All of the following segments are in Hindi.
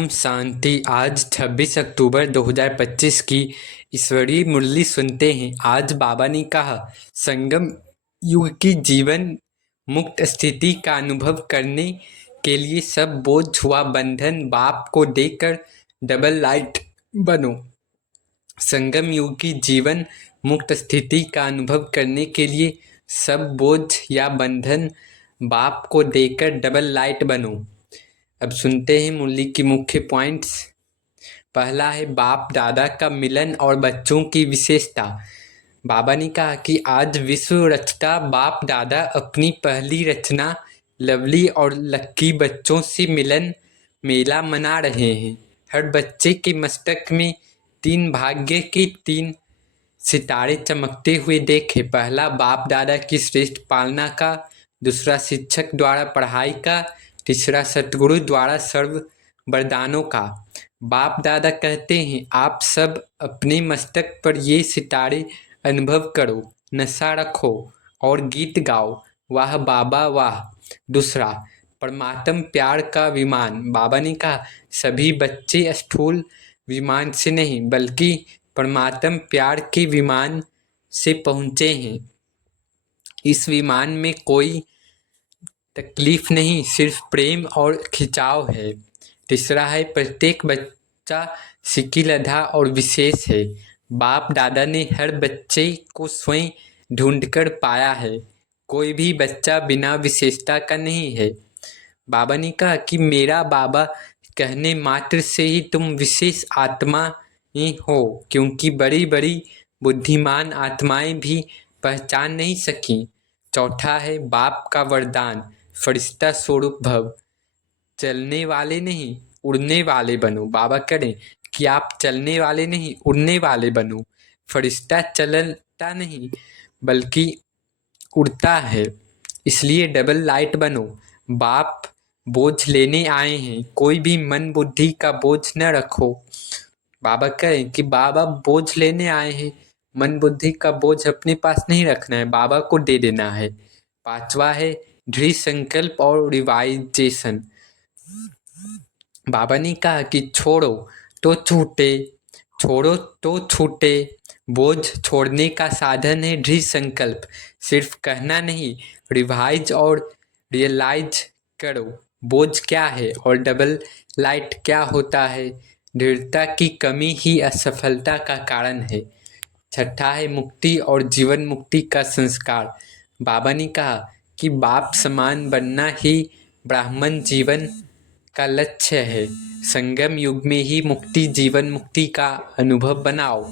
ओम शांति। आज 26 अक्टूबर 2025 की ईश्वरीय मुरली सुनते हैं। आज बाबा ने कहा, संगम युग की जीवन मुक्त स्थिति का अनुभव करने के लिए सब बोझ हुआ बंधन बाप को देकर डबल लाइट बनो। संगम युग की जीवन मुक्त स्थिति का अनुभव करने के लिए सब बोझ या बंधन बाप को देकर डबल लाइट बनो। अब सुनते हैं मुरली की मुख्य पॉइंट्स। पहला है बाप दादा का मिलन और बच्चों की विशेषता। बाबा ने कहा कि आज विश्व रचता बाप दादा अपनी पहली रचना लवली और लक्की बच्चों से मिलन मेला मना रहे हैं। हर बच्चे के मस्तक में 3 भाग्य के 3 सितारे चमकते हुए देखे। पहला बाप दादा की श्रेष्ठ पालना का, दूसरा शिक्षक द्वारा पढ़ाई का, तीसरा सतगुरु द्वारा सर्व वरदानों का। बाप दादा कहते हैं, आप सब अपने मस्तक पर ये सितारे अनुभव करो, नशा रखो और गीत गाओ, वाह बाबा वाह। दूसरा परमात्म प्यार का विमान। बाबा ने कहा, सभी बच्चे स्थूल विमान से नहीं बल्कि परमात्म प्यार के विमान से पहुँचे हैं। इस विमान में कोई तकलीफ नहीं, सिर्फ प्रेम और खिंचाव है। तीसरा है प्रत्येक बच्चा सिकिलधा और विशेष है। बाप दादा ने हर बच्चे को स्वयं ढूंढकर पाया है। कोई भी बच्चा बिना विशेषता का नहीं है। बाबा ने कहा कि मेरा बाबा कहने मात्र से ही तुम विशेष आत्मा ही हो, क्योंकि बड़ी बड़ी बुद्धिमान आत्माएं भी पहचान नहीं सकी। चौथा है बाप का वरदान, फरिश्ता स्वरूप भव। चलने वाले नहीं उड़ने वाले बनो। बाबा करें कि आप चलने वाले नहीं उड़ने वाले बनो। फरिश्ता चलता नहीं बल्कि उड़ता है, इसलिए डबल लाइट बनो। बाप बोझ लेने आए हैं, कोई भी मन बुद्धि का बोझ न रखो। बाबा कहें कि बाबा बोझ लेने आए हैं, मन बुद्धि का बोझ अपने पास नहीं रखना है, बाबा को दे देना है। पांचवा है दृढ़ संकल्प और रिवाइजेशन। बाबा ने कहा कि छोड़ो तो छूटे, छोड़ो तो छूटे। बोझ छोड़ने का साधन है दृढ़ संकल्प। सिर्फ कहना नहीं, रिवाइज और रियलाइज करो। बोझ क्या है और डबल लाइट क्या होता है। दृढ़ता की कमी ही असफलता का कारण है। छठा है मुक्ति और जीवन मुक्ति का संस्कार। बाबा ने कहा कि बाप समान बनना ही ब्राह्मण जीवन का लक्ष्य है। संगम युग में ही मुक्ति जीवन मुक्ति का अनुभव बनाओ।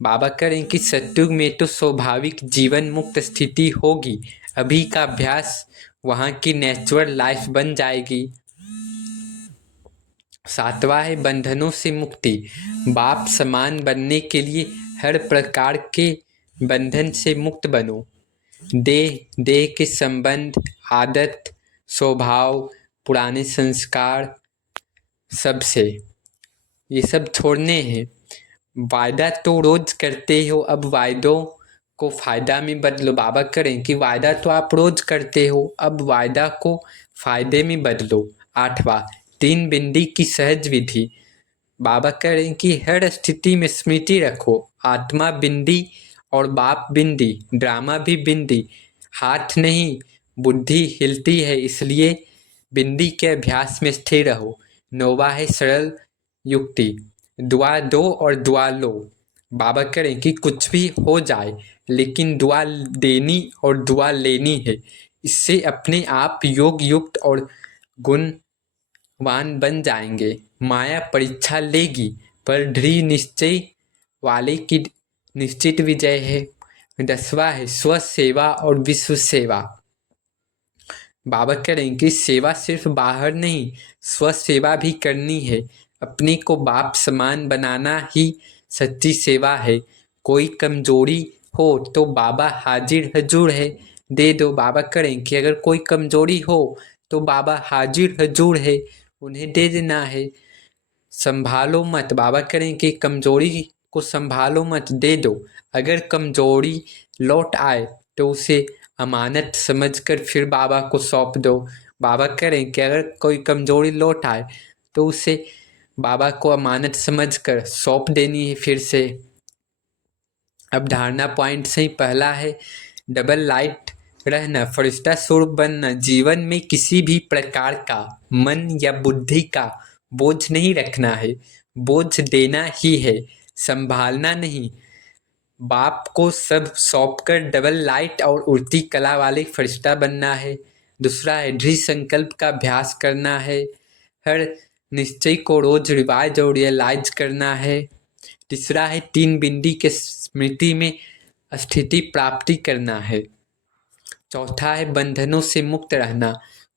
बाबा करें कि सतयुग में तो स्वाभाविक जीवन मुक्त स्थिति होगी, अभी का अभ्यास वहाँ की नेचुरल लाइफ बन जाएगी। सातवां है बंधनों से मुक्ति। बाप समान बनने के लिए हर प्रकार के बंधन से मुक्त बनो। देह के संबंध, आदत, स्वभाव, पुराने संस्कार, सबसे ये सब छोड़ने हैं। वायदा तो रोज करते हो, अब वायदों को फायदा में बदलो। बाबा करें कि वायदा तो आप रोज करते हो, अब वायदा को फायदे में बदलो। आठवां 3 बिंदी की सहज विधि। बाबा करें कि हर स्थिति में स्मृति रखो, आत्मा बिंदी और बाप बिंदी, ड्रामा भी बिंदी। हाथ नहीं बुद्धि हिलती है, इसलिए बिंदी के अभ्यास में स्थिर रहो। नौवा है सरल युक्ति, दुआ दो और दुआ लो। बाबा करें कि कुछ भी हो जाए लेकिन दुआ देनी और दुआ लेनी है। इससे अपने आप योग युक्त और गुणवान बन जाएंगे। माया परीक्षा लेगी पर दृढ़ निश्चय वाले की निश्चित विजय है। 10वां है स्व सेवा और विश्व सेवा। बाबा करें कि सेवा सिर्फ बाहर नहीं, स्व सेवा भी करनी है। अपने को बाप समान बनाना ही सच्ची सेवा है। कोई कमजोरी हो तो बाबा हाजिर हजूर है, दे दो। बाबा करें कि अगर कोई कमजोरी हो तो बाबा हाजिर हजूर है, उन्हें दे देना है। संभालो मत। बाबा करें कि कमजोरी को संभालो मत, दे दो। अगर कमजोरी लौट आए तो उसे अमानत समझकर फिर बाबा को सौंप दो। बाबा करें कि अगर कोई कमजोरी लौट आए तो उसे बाबा को अमानत समझकर सौंप देनी है फिर से। अब धारणा पॉइंट से ही पहला है डबल लाइट रहना, फरिश्ता स्वरूप बनना। जीवन में किसी भी प्रकार का मन या बुद्धि का बोझ नहीं रखना है, बोझ देना ही है, संभालना नहीं। बाप को सब सौंपकर डबल लाइट और उड़ती कला वाले फरिश्ता बनना है। दूसरा है दृढ़ संकल्प का अभ्यास करना है, हर निश्चय को रोज रिवाइज और रियलाइज करना है। तीसरा है तीन बिंदी के स्मृति में स्थिति प्राप्ति करना है। चौथा है बंधनों से मुक्त रहना,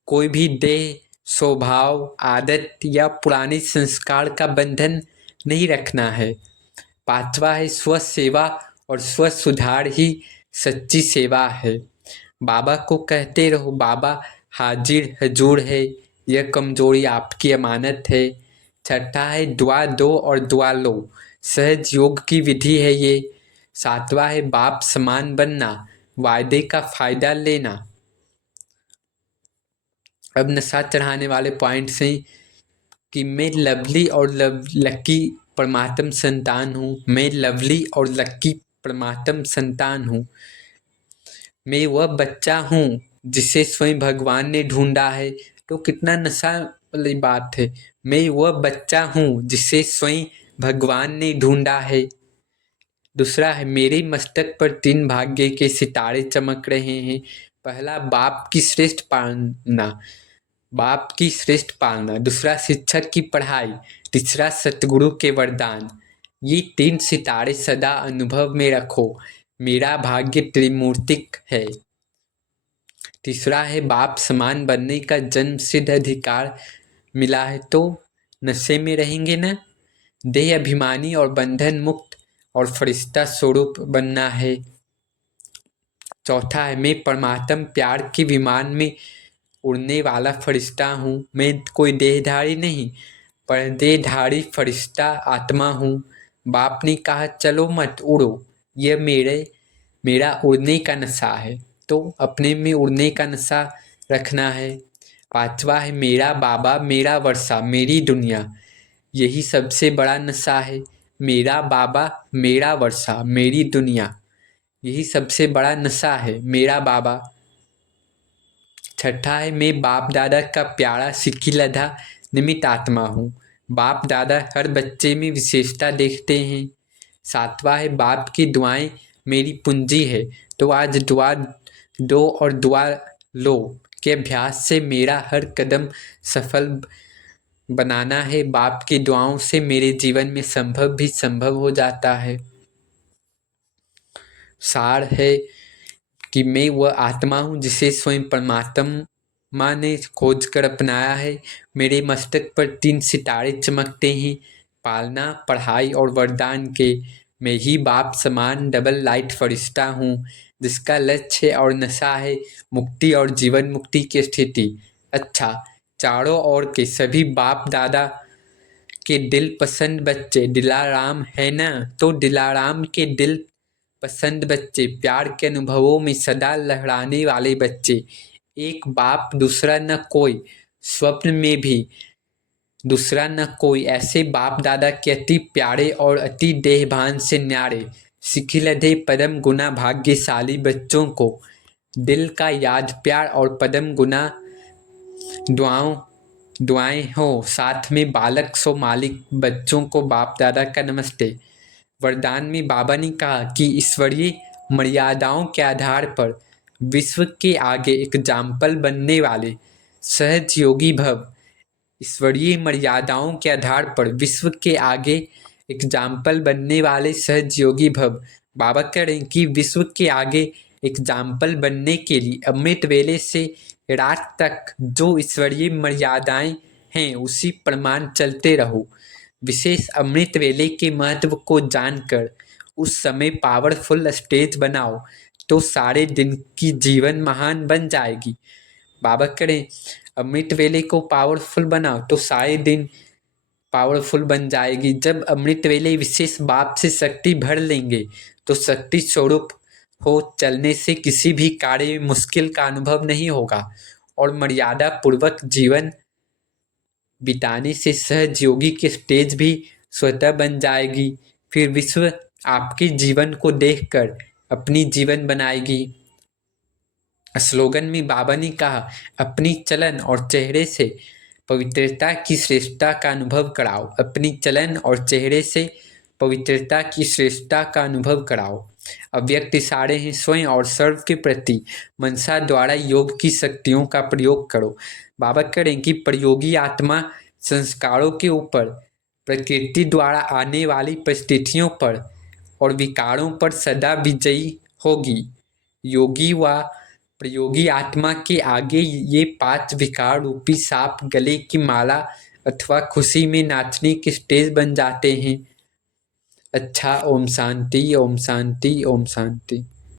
कोई भी देह, स्वभाव, आदत या पुराने संस्कार का बंधन नहीं रखना है। पांचवा है स्व सेवा और स्व सुधार ही सच्ची सेवा है। बाबा को कहते रहो बाबा हाजिर हजूर है, यह कमजोरी आपकी अमानत है। छठा है दुआ दो और दुआ लो, सहज योग की विधि है ये। सातवां है बाप समान बनना, वायदे का फायदा लेना। अब नशा चढ़ाने वाले पॉइंट से कि मैं लवली और लक्की परमात्म संतान हूँ, मैं लवली और लक्की परमात्म संतान हूँ। मैं वह बच्चा हूँ जिसे स्वयं भगवान ने ढूंढा है। तो कितना नशा वाली बात है, मैं वह बच्चा हूँ जिसे स्वयं भगवान ने ढूंढा है। दूसरा है मेरे मस्तक पर तीन भाग्य के सितारे चमक रहे हैं। पहला बाप की श्रेष्ठ पालना, बाप की श्रेष्ठ पालना। दूसरा शिक्षक की पढ़ाई। तीसरा सतगुरु के वरदान। ये तीन सितारे सदा अनुभव में रखो, मेरा भाग्य त्रिमूर्तिक है। तीसरा है बाप समान बनने का जन्म सिद्ध अधिकार मिला है, तो नशे में रहेंगे ना। देह अभिमानी और बंधन मुक्त और फरिश्ता स्वरूप बनना है। चौथा है मैं परमात्म प्यार के विमान में उड़ने वाला फरिश्ता हूँ। मैं कोई देहधारी नहीं, पर देहधारी फरिश्ता आत्मा हूँ। बाप ने कहा चलो मत उड़ो, यह मेरा उड़ने का नशा है, तो अपने में उड़ने का नशा रखना है। पांचवा है मेरा बाबा मेरा वर्षा मेरी दुनिया, यही सबसे बड़ा नशा है। मेरा बाबा मेरा वर्षा मेरी दुनिया, यही सबसे बड़ा नशा है, मेरा बाबा। छठा है मैं बाप दादा का प्यारा सिक्की लधा निमित्त आत्मा हूँ। बाप दादा हर बच्चे में विशेषता देखते हैं। सातवां है बाप की दुआएं मेरी पूंजी है, तो आज दुआ दो और दुआ लो के अभ्यास से मेरा हर कदम सफल बनाना है। बाप की दुआओं से मेरे जीवन में संभव भी संभव हो जाता है। सार है कि मैं वह आत्मा हूँ जिसे स्वयं परमात्मा ने खोज कर अपनाया है। मेरे मस्तक पर तीन सितारे चमकते हैं, पालना, पढ़ाई और वरदान के। मैं ही बाप समान डबल लाइट फरिश्ता हूँ जिसका लक्ष्य और नशा है मुक्ति और जीवन मुक्ति की स्थिति। अच्छा, चारों ओर के सभी बाप दादा के दिल पसंद बच्चे दिलाराम है ना, तो दिलाराम के दिल पसंद बच्चे, प्यार के अनुभवों में सदा लहराने वाले बच्चे। एक बाप दूसरा न कोई, स्वप्न में भी दूसरा न कोई, ऐसे बाप दादा के अति प्यारे और अति देहभान से न्यारे सिखिलधे परम गुना भाग्यशाली बच्चों को दिल का याद प्यार और परम गुना दुआएं हो। साथ में बालक सो मालिक बच्चों को बाप दादा का नमस्ते। वरदान में बाबा ने कहा कि ईश्वरीय मर्यादाओं के आधार पर विश्व के आगे एग्जाम्पल बनने वाले सहज योगी भव। ईश्वरीय मर्यादाओं के आधार पर विश्व के आगे एग्जाम्पल बनने वाले सहज योगी भव। बाबा कह रहे हैं कि विश्व के आगे एग्जाम्पल बनने के लिए अमृत वेले से रात तक जो ईश्वरीय मर्यादाएं हैं उसी प्रमाण चलते रहो। विशेष अमृत वेले के महत्व को जानकर उस समय पावरफुल स्टेज बनाओ तो सारे दिन की जीवन महान बन जाएगी। बाबा करें अमृत वेले को पावरफुल बनाओ तो सारे दिन पावरफुल बन जाएगी। जब अमृत वेले विशेष बाप से शक्ति भर लेंगे तो शक्ति स्वरूप हो चलने से किसी भी कार्य में मुश्किल का अनुभव नहीं होगा और मर्यादा पूर्वक जीवन बिताने से सहज योगी की स्टेज भी स्वतः बन जाएगी। फिर विश्व आपके जीवन को देखकर अपनी जीवन बनाएगी। स्लोगन में बाबा ने कहा, अपनी चलन और चेहरे से पवित्रता की श्रेष्ठता का अनुभव कराओ। अपनी चलन और चेहरे से पवित्रता की श्रेष्ठता का अनुभव कराओ। अव्यक्त इशारे हैं, स्वयं और सर्व के प्रति मनसा द्वारा योग की शक्तियों का प्रयोग करो। बाबा करें कि प्रयोगी आत्मा संस्कारों के ऊपर, प्रकृति द्वारा आने वाली परिस्थितियों पर और विकारों पर सदा विजयी होगी। योगी व प्रयोगी आत्मा के आगे ये 5 विकार रूपी सांप गले की माला अथवा खुशी में नाचने की स्टेज बन जाते हैं। अच्छा, ओम शांति, ओम शांति, ओम शांति।